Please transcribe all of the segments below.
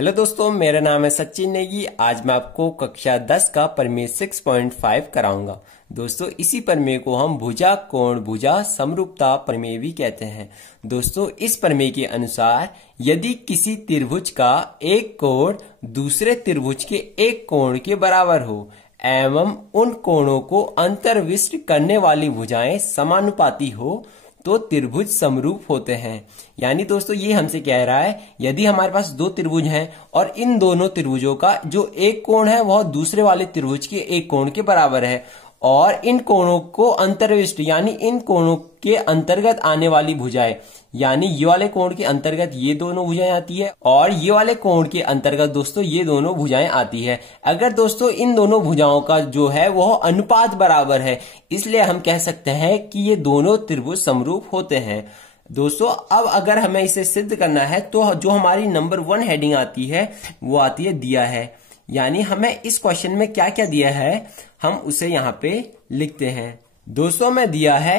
Hello दोस्तों, मेरा नाम है सचिन नेगी। आज मैं आपको कक्षा 10 का प्रमेय 6.5 कराऊंगा। दोस्तों, इसी प्रमेय को हम भुजा कोण भुजा समरूपता प्रमेय भी कहते हैं। दोस्तों, इस प्रमेय के अनुसार यदि किसी त्रिभुज का एक कोण दूसरे त्रिभुज के एक कोण के बराबर हो एवं उन कोणों को अंतर्विष्ट करने वाली भुजाएं समानुपाती हो तो त्रिभुज समरूप होते हैं। यानी दोस्तों, ये हमसे कह रहा है यदि हमारे पास दो त्रिभुज हैं और इन दोनों त्रिभुजों का जो एक कोण है वह दूसरे वाले त्रिभुज के एक कोण के बराबर है और इन कोणों को अंतर्विष्ट यानी इन कोणों के अंतर्गत आने वाली भुजाएं, यानी ये वाले कोण के अंतर्गत ये दोनों भुजाएं आती है और ये वाले कोण के अंतर्गत दोस्तों ये दोनों भुजाएं आती है। अगर दोस्तों इन दोनों भुजाओं का जो है वह अनुपात बराबर है, इसलिए हम कह सकते हैं कि ये दोनों त्रिभुज समरूप होते हैं। दोस्तों, अब अगर हमें इसे सिद्ध करना है तो जो हमारी नंबर 1 हेडिंग आती है वो आती है दिया है। यानी हमें इस क्वेश्चन में क्या क्या दिया है हम उसे यहाँ पे लिखते हैं। दोस्तों, में दिया है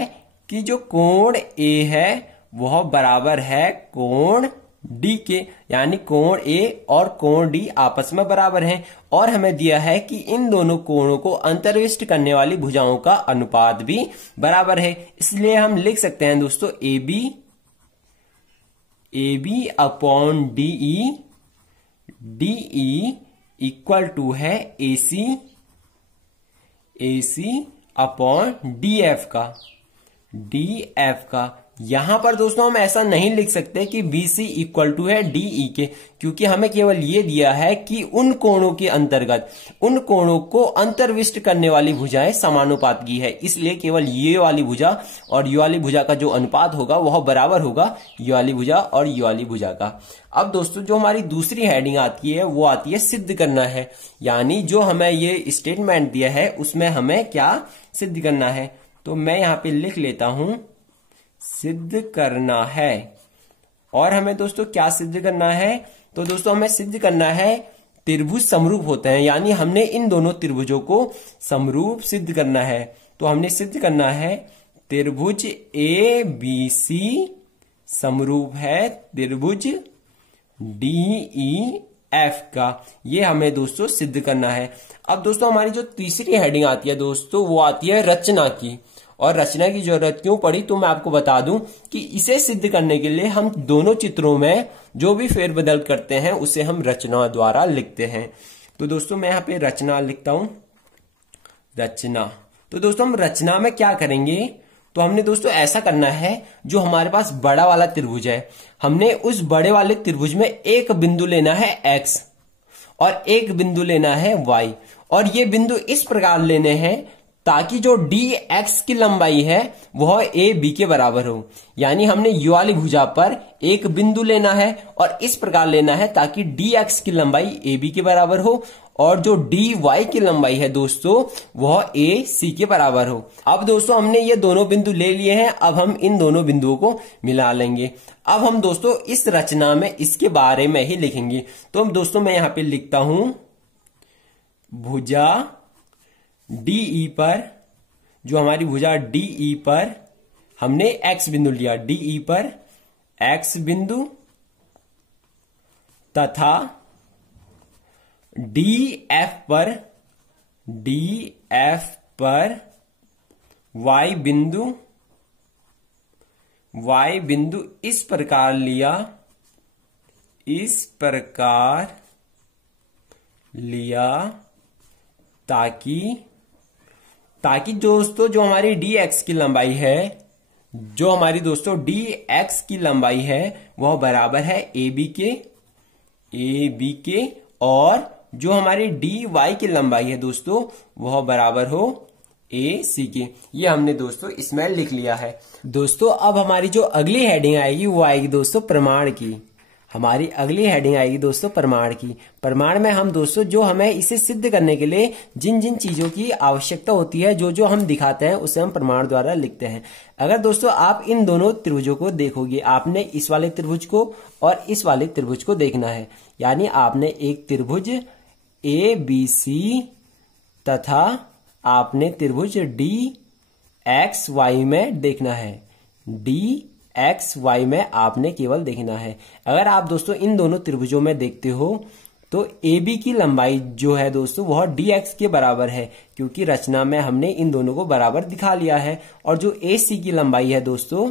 कि जो कोण ए है वह बराबर है कोण डी के, यानी कोण ए और कोण डी आपस में बराबर हैं और हमें दिया है कि इन दोनों कोणों को अंतर्विष्ट करने वाली भुजाओं का अनुपात भी बराबर है। इसलिए हम लिख सकते हैं दोस्तों A B upon D E equal to है A C upon D F का। यहां पर दोस्तों हम ऐसा नहीं लिख सकते कि BC इक्वल टू है DE के, क्योंकि हमें केवल ये दिया है कि उन कोणों के अंतर्गत उन कोणों को अंतर्विष्ट करने वाली भुजाएं समानुपात की है। इसलिए केवल ये वाली भुजा और ये वाली भुजा का जो अनुपात होगा वह बराबर होगा ये वाली भुजा और ये वाली भुजा का। अब दोस्तों, जो हमारी दूसरी हेडिंग आती है वो आती है सिद्ध करना है। यानी जो हमें ये स्टेटमेंट दिया है उसमें हमें क्या सिद्ध करना है, तो मैं यहाँ पे लिख लेता हूं सिद्ध करना है। और हमें दोस्तों क्या सिद्ध करना है, तो दोस्तों हमें सिद्ध करना है त्रिभुज समरूप होते हैं। यानी हमने इन दोनों त्रिभुजों को समरूप सिद्ध करना है। तो हमने सिद्ध करना है त्रिभुज ABC समरूप है त्रिभुज DEF का। ये हमें दोस्तों सिद्ध करना है। अब दोस्तों हमारी जो तीसरी हेडिंग आती है दोस्तों वो आती है रचना की। और रचना की जरूरत क्यों पड़ी, तो मैं आपको बता दूं कि इसे सिद्ध करने के लिए हम दोनों चित्रों में जो भी फेरबदल करते हैं उसे हम रचना द्वारा लिखते हैं। तो दोस्तों मैं यहाँ पे रचना लिखता हूं, रचना। तो दोस्तों हम रचना में क्या करेंगे, तो हमने दोस्तों ऐसा करना है, जो हमारे पास बड़ा वाला त्रिभुज है हमने उस बड़े वाले त्रिभुज में एक बिंदु लेना है x और एक बिंदु लेना है y, और ये बिंदु इस प्रकार लेने हैं ताकि जो dx की लंबाई है वह AB के बराबर हो। यानी हमने यू वाली भुजा पर एक बिंदु लेना है और इस प्रकार लेना है ताकि dx की लंबाई AB के बराबर हो और जो dy की लंबाई है दोस्तों वह AC के बराबर हो। अब दोस्तों हमने ये दोनों बिंदु ले लिए हैं, अब हम इन दोनों बिंदुओं को मिला लेंगे। अब हम दोस्तों इस रचना में इसके बारे में ही लिखेंगे। तो हम दोस्तों मैं यहां पे लिखता हूं भुजा DE पर, जो हमारी भुजा DE पर हमने x बिंदु लिया, DE पर x बिंदु तथा DF पर y बिंदु इस प्रकार लिया ताकि दोस्तों जो हमारी dx की लंबाई है, जो हमारी दोस्तों dx की लंबाई है वह बराबर है AB के और जो हमारी dy की लंबाई है दोस्तों वह बराबर हो AC के। ये हमने दोस्तों इसमें लिख लिया है। दोस्तों अब हमारी जो अगली हेडिंग आएगी वो आएगी दोस्तों प्रमाण की। हमारी अगली हेडिंग आएगी दोस्तों प्रमाण की। प्रमाण में हम दोस्तों जो हमें इसे सिद्ध करने के लिए जिन जिन चीजों की आवश्यकता होती है, जो जो हम दिखाते हैं उसे हम प्रमाण द्वारा लिखते हैं। अगर दोस्तों आप इन दोनों त्रिभुजों को देखोगे, आपने इस वाले त्रिभुज को और इस वाले त्रिभुज को देखना है। यानी आपने एक त्रिभुज ABC तथा आपने त्रिभुज DXY में देखना है, एक्स वाई में आपने केवल देखना है। अगर आप दोस्तों इन दोनों त्रिभुजों में देखते हो तो ए बी की लंबाई जो है दोस्तों वह डी एक्स के बराबर है, क्योंकि रचना में हमने इन दोनों को बराबर दिखा लिया है। और जो ए सी की लंबाई है दोस्तों,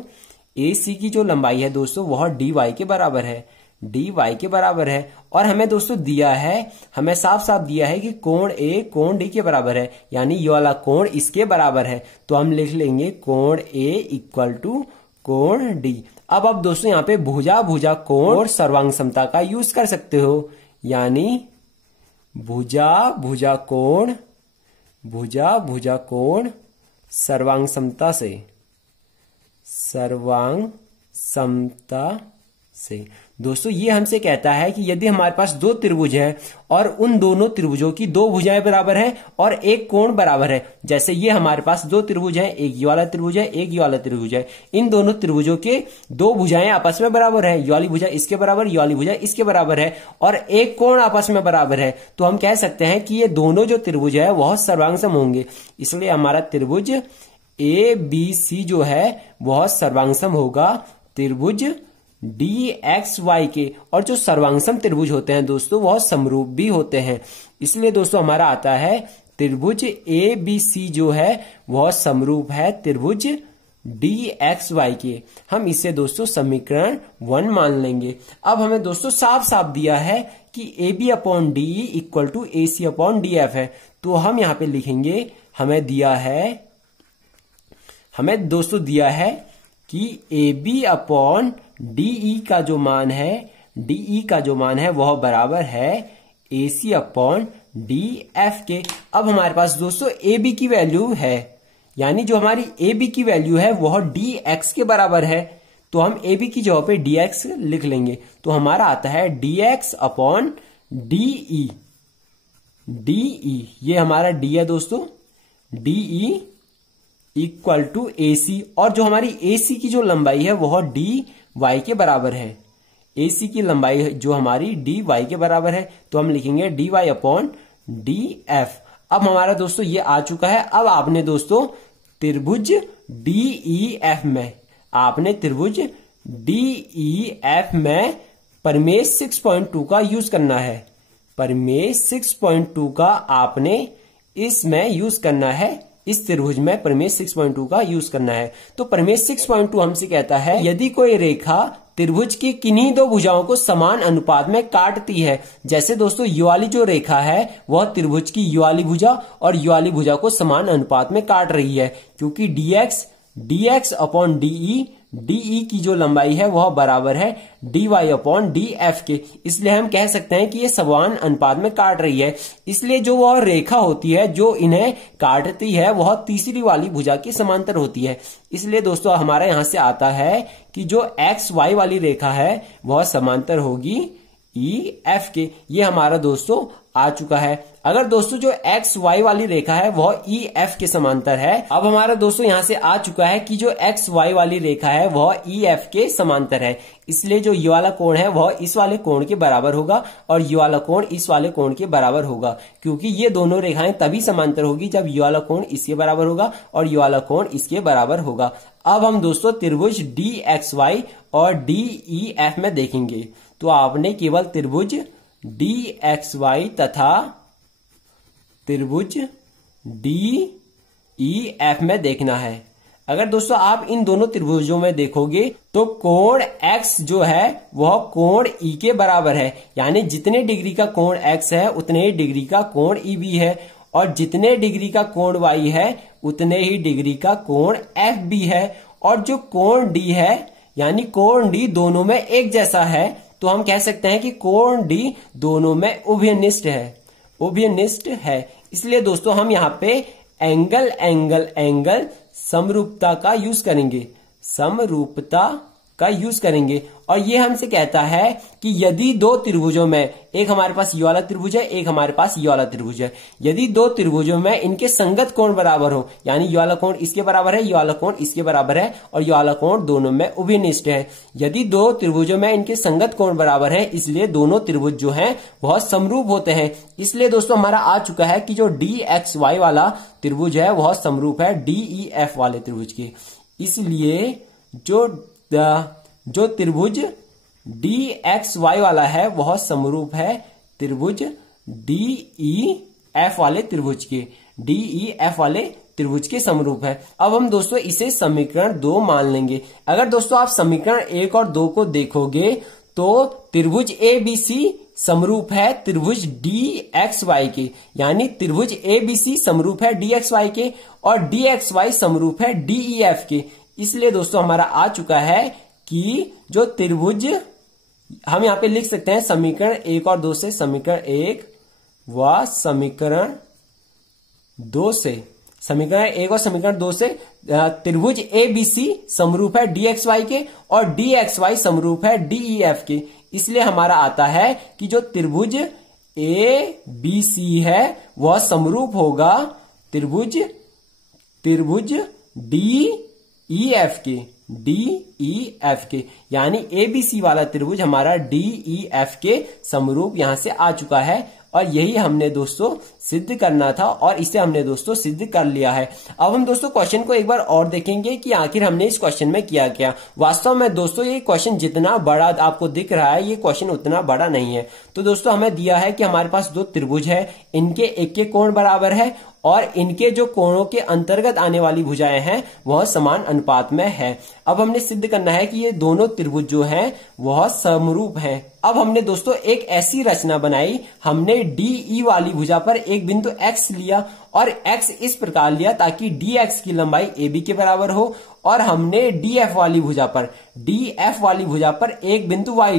ए सी की जो लंबाई है दोस्तों वह डी वाई के बराबर है, डी वाई के बराबर है। और हमें दोस्तों दिया है, हमें साफ साफ दिया है कि कोण ए कोण डी के बराबर है, यानी ये वाला कोण इसके बराबर है। तो हम लिख लेंगे कोण ए इक्वल टू कोण डी। अब दोस्तों यहाँ पे भुजा भुजा कोण और सर्वांग समता का यूज कर सकते हो, यानी भुजा भुजा कोण, भुजा भुजा कोण सर्वांग समता से, सर्वांग समता से। दोस्तों ये हमसे कहता है कि यदि हमारे पास दो त्रिभुज हैं और उन दोनों त्रिभुजों की दो भुजाएं बराबर हैं और एक कोण बराबर है, जैसे ये हमारे पास दो त्रिभुज हैं, एक ये वाला त्रिभुज है, एक ये वाला त्रिभुज है, इन दोनों त्रिभुजों के दो भुजाएं आपस में बराबर है, ये वाली भुजा इसके बराबर, ये वाली भुजा इसके बराबर है और एक कोण आपस में बराबर है, तो हम कह सकते हैं कि ये दोनों जो त्रिभुज है वह सर्वांगसम होंगे। इसलिए हमारा त्रिभुज ए बी सी जो है वह सर्वांगसम होगा त्रिभुज डी एक्स वाई के। और जो सर्वांगसम त्रिभुज होते हैं दोस्तों वह समरूप भी होते हैं। इसलिए दोस्तों हमारा आता है त्रिभुज ए बी सी जो है वह समरूप है त्रिभुज डी एक्स वाई के। हम इसे दोस्तों समीकरण 1 मान लेंगे। अब हमें दोस्तों साफ साफ दिया है कि A B upon D equal to A C upon D F है, तो हम यहां पे लिखेंगे, हमें दोस्तों दिया है कि ए बी अपॉन डीई का जो मान है, डीई का जो मान है वह बराबर है A C upon D F के। अब हमारे पास दोस्तों ए बी की वैल्यू है, यानी जो हमारी ए बी की वैल्यू है वह डी एक्स के बराबर है, तो हम ए बी की जगह पे डी एक्स लिख लेंगे। तो हमारा आता है D X upon DE, DE ये हमारा डी है दोस्तों, DE equal to A C. और जो हमारी ए सी की जो लंबाई है वह डी वाई के बराबर है, ए सी की लंबाई जो हमारी डी वाई के बराबर है, तो हम लिखेंगे D Y upon D F. अब हमारा दोस्तों ये आ चुका है। अब आपने दोस्तों त्रिभुज डी ई एफ में, आपने त्रिभुज डी ई एफ में प्रमेय 6.2 का यूज करना है, प्रमेय 6.2 का आपने इसमें यूज करना है, इस त्रिभुज में प्रमेय 6.2 का यूज करना है। तो प्रमेय 6.2 हमसे कहता है यदि कोई रेखा त्रिभुज की किन्हीं दो भुजाओं को समान अनुपात में काटती है, जैसे दोस्तों ये वाली जो रेखा है वह त्रिभुज की ये वाली भुजा और ये वाली भुजा को समान अनुपात में काट रही है, क्योंकि dx अपॉन डीई, डीई की जो लंबाई है वह बराबर है D Y upon D F के। इसलिए हम कह सकते हैं कि ये समान अनुपात में काट रही है। इसलिए जो वह रेखा होती है जो इन्हें काटती है वह तीसरी वाली भुजा के समांतर होती है। इसलिए दोस्तों हमारा यहां से आता है कि जो एक्स वाई वाली रेखा है वह समांतर होगी ई एफ के। ये हमारा दोस्तों आ चुका है। अगर दोस्तों जो एक्स वाई वाली रेखा है वह ई एफ के समांतर है, अब हमारा दोस्तों यहां से आ चुका है कि जो एक्स वाई वाली रेखा है वह ई एफ के समांतर है। इसलिए जो ये वाला कोण है वह इस वाले कोण के बराबर होगा और ये वाला कोण इस वाले कोण के बराबर होगा, क्योंकि ये दोनों रेखाएं तभी समांतर होगी जब ये वाला कोण इसके बराबर होगा और ये वाला कोण इसके बराबर होगा। अब हम दोस्तों त्रिभुज डी एक्स वाई और डी ई एफ में देखेंगे, तो आपने केवल त्रिभुज डी एक्स वाई तथा त्रिभुज डी ई एफ में देखना है। अगर दोस्तों आप इन दोनों त्रिभुजों में देखोगे तो कोण x जो है वह कोण E के बराबर है, यानी जितने डिग्री का कोण x है उतने ही डिग्री का कोण E भी है, और जितने डिग्री का कोण y है उतने ही डिग्री का कोण F भी है। और जो कोण D है यानी कोण D दोनों में एक जैसा है, तो हम कह सकते हैं कि कोण D दोनों में उभयनिष्ठ है, उभयनिष्ठ है। इसलिए दोस्तों हम यहाँ पे एंगल समरूपता का यूज करेंगे, समरूपता का यूज करेंगे। और ये हमसे कहता है कि यदि दो त्रिभुजों में, एक हमारे पास ये वाला त्रिभुज है, एक हमारे पास ये वाला त्रिभुज है, यदि दो त्रिभुजों में इनके संगत कोण बराबर हो, यानी ये वाला कोण इसके बराबर है, ये वाला कोण इसके बराबर है और ये वाला कोण दोनों में उभयनिष्ठ है, यदि दो त्रिभुजों में इनके संगत कोण बराबर है, इसलिए दोनों त्रिभुज जो हैं वह समरूप होते हैं। इसलिए दोस्तों हमारा आ चुका है कि जो डी एक्स वाई वाला त्रिभुज है वह समरूप है डी ई एफ वाले त्रिभुज के। इसलिए जो जो त्रिभुज DXY वाला है वह समरूप है त्रिभुज DEF वाले त्रिभुज के, DEF वाले त्रिभुज के समरूप है। अब हम दोस्तों इसे समीकरण 2 मान लेंगे। अगर दोस्तों आप समीकरण 1 और 2 को देखोगे तो त्रिभुज ABC समरूप है त्रिभुज DXY के, यानी त्रिभुज ABC समरूप है DXY के और DXY समरूप है DEF के। इसलिए दोस्तों हमारा आ चुका है कि जो त्रिभुज, हम यहां पे लिख सकते हैं समीकरण 1 और 2 से, समीकरण 1 व समीकरण 2 से, समीकरण 1 और समीकरण 2 से त्रिभुज ABC समरूप है DXY के और DXY समरूप है DEF के। इसलिए हमारा आता है कि जो त्रिभुज ABC है वह समरूप होगा त्रिभुज DEF के, DEF के, यानी ABC वाला त्रिभुज हमारा DEF के समरूप यहां से आ चुका है और यही हमने दोस्तों सिद्ध करना था और इसे हमने दोस्तों सिद्ध कर लिया है। अब हम दोस्तों क्वेश्चन को एक बार और देखेंगे कि आखिर हमने इस क्वेश्चन में किया क्या। वास्तव में दोस्तों ये क्वेश्चन जितना बड़ा आपको दिख रहा है ये क्वेश्चन उतना बड़ा नहीं है। तो दोस्तों हमें दिया है कि हमारे पास 2 त्रिभुज है, इनके एक के कोण बराबर है और इनके जो कोणों के अंतर्गत आने वाली भुजाएं हैं वह समान अनुपात में है। अब हमने सिद्ध करना है कि ये दोनों त्रिभुज जो हैं वह समरूप हैं। अब हमने दोस्तों एक ऐसी रचना बनाई, हमने DE वाली भुजा पर एक बिंदु X लिया और X इस प्रकार लिया ताकि DX की लंबाई AB के बराबर हो और हमने DF वाली भुजा पर एक बिंदु Y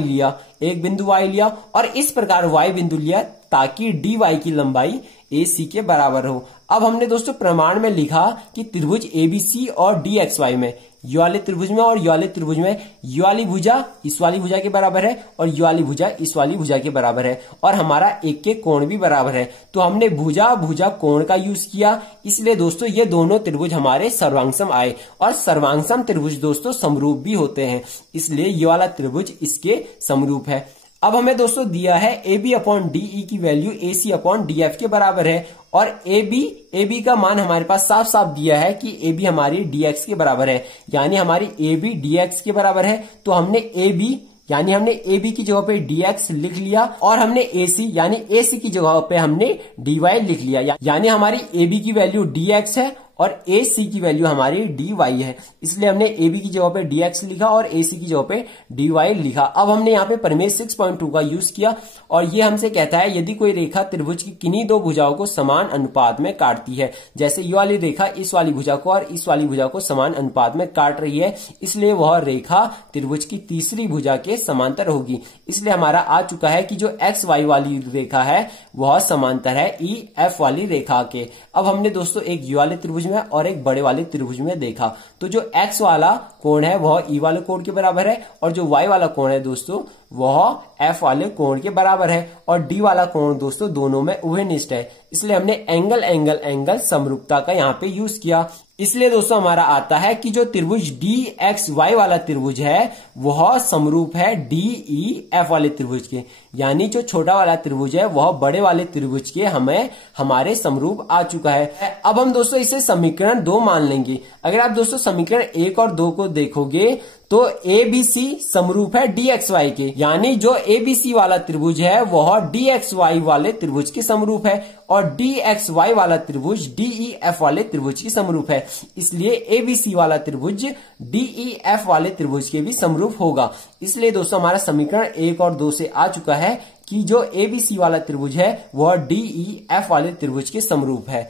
लिया और इस प्रकार Y बिंदु लिया ताकि DY की लंबाई AC के बराबर हो। अब हमने दोस्तों प्रमाण में लिखा कि त्रिभुज ABC और DXY में, ये वाले त्रिभुज में और ये वाले त्रिभुज में, ये वाली भुजा इस वाली भुजा के बराबर है और ये वाली भुजा इस वाली भुजा के बराबर है और हमारा एक के कोण भी बराबर है। तो हमने भुजा कोण का यूज किया, इसलिए दोस्तों ये दोनों त्रिभुज हमारे सर्वांगसम आए और सर्वांगसम त्रिभुज दोस्तों समरूप भी होते हैं, इसलिए ये वाला त्रिभुज इसके समरूप है। अब हमें दोस्तों दिया है AB/DE की वैल्यू AC/DF के बराबर है और AB का मान हमारे पास साफ साफ दिया है कि AB हमारी DX के बराबर है, यानी हमारी AB DX के बराबर है। तो हमने AB की जगह पे DX लिख लिया और हमने AC की जगह पे हमने DY लिख लिया, यानी हमारी AB की वैल्यू DX है और AC की वैल्यू हमारी DY है। इसलिए हमने AB की जगह पे DX लिखा और AC की जगह पे DY लिखा। अब हमने यहाँ पे प्रमेय 6.2 का यूज किया और ये हमसे कहता है यदि कोई रेखा त्रिभुज की किन्हीं 2 भुजाओं को समान अनुपात में काटती है, जैसे ये वाली रेखा इस वाली भुजा को और इस वाली भुजा को समान अनुपात में काट रही है, इसलिए वह रेखा त्रिभुज की तीसरी भुजा के समांतर होगी। इसलिए हमारा आ चुका है कि जो XY वाली रेखा है वह समांतर है EF वाली रेखा के। अब हमने दोस्तों एक ये वाले त्रिभुज में और एक बड़े वाले त्रिभुज में देखा, तो जो X वाला कोण है वह E वाले कोण के बराबर है और जो Y वाला कोण है दोस्तों वह F वाले कोण के बराबर है और D वाला कोण दोस्तों दोनों में उभयनिष्ठ है। इसलिए हमने एंगल समरूपता का यहाँ पे यूज किया। इसलिए दोस्तों हमारा आता है कि जो त्रिभुज DXY वाला त्रिभुज है वह समरूप है DEF वाले त्रिभुज के, यानी जो छोटा वाला त्रिभुज है वह बड़े वाले त्रिभुज के हमारे समरूप आ चुका है। अब हम दोस्तों इसे समीकरण 2 मान लेंगे। अगर आप दोस्तों समीकरण 1 और 2 को देखोगे तो ABC समरूप है DXY के, यानी जो ABC वाला त्रिभुज है वह DXY वाले त्रिभुज के समरूप है और DXY वाला त्रिभुज DEF वाले त्रिभुज के समरूप है। इसलिए ABC वाला त्रिभुज DEF वाले त्रिभुज के भी समरूप होगा। इसलिए दोस्तों हमारा समीकरण 1 और 2 से आ चुका है कि जो ABC वाला त्रिभुज है वह DEF वाले त्रिभुज के समरूप है।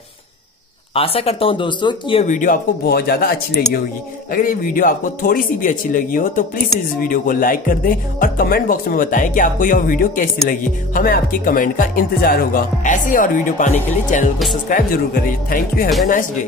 आशा करता हूं दोस्तों कि ये वीडियो आपको बहुत ज्यादा अच्छी लगी होगी। अगर ये वीडियो आपको थोड़ी सी भी अच्छी लगी हो तो प्लीज इस वीडियो को लाइक कर दें और कमेंट बॉक्स में बताएं कि आपको यह वीडियो कैसी लगी। हमें आपके कमेंट का इंतजार होगा। ऐसे ही और वीडियो पाने के लिए चैनल को सब्सक्राइब जरूर करें। Thank you, have a nice day.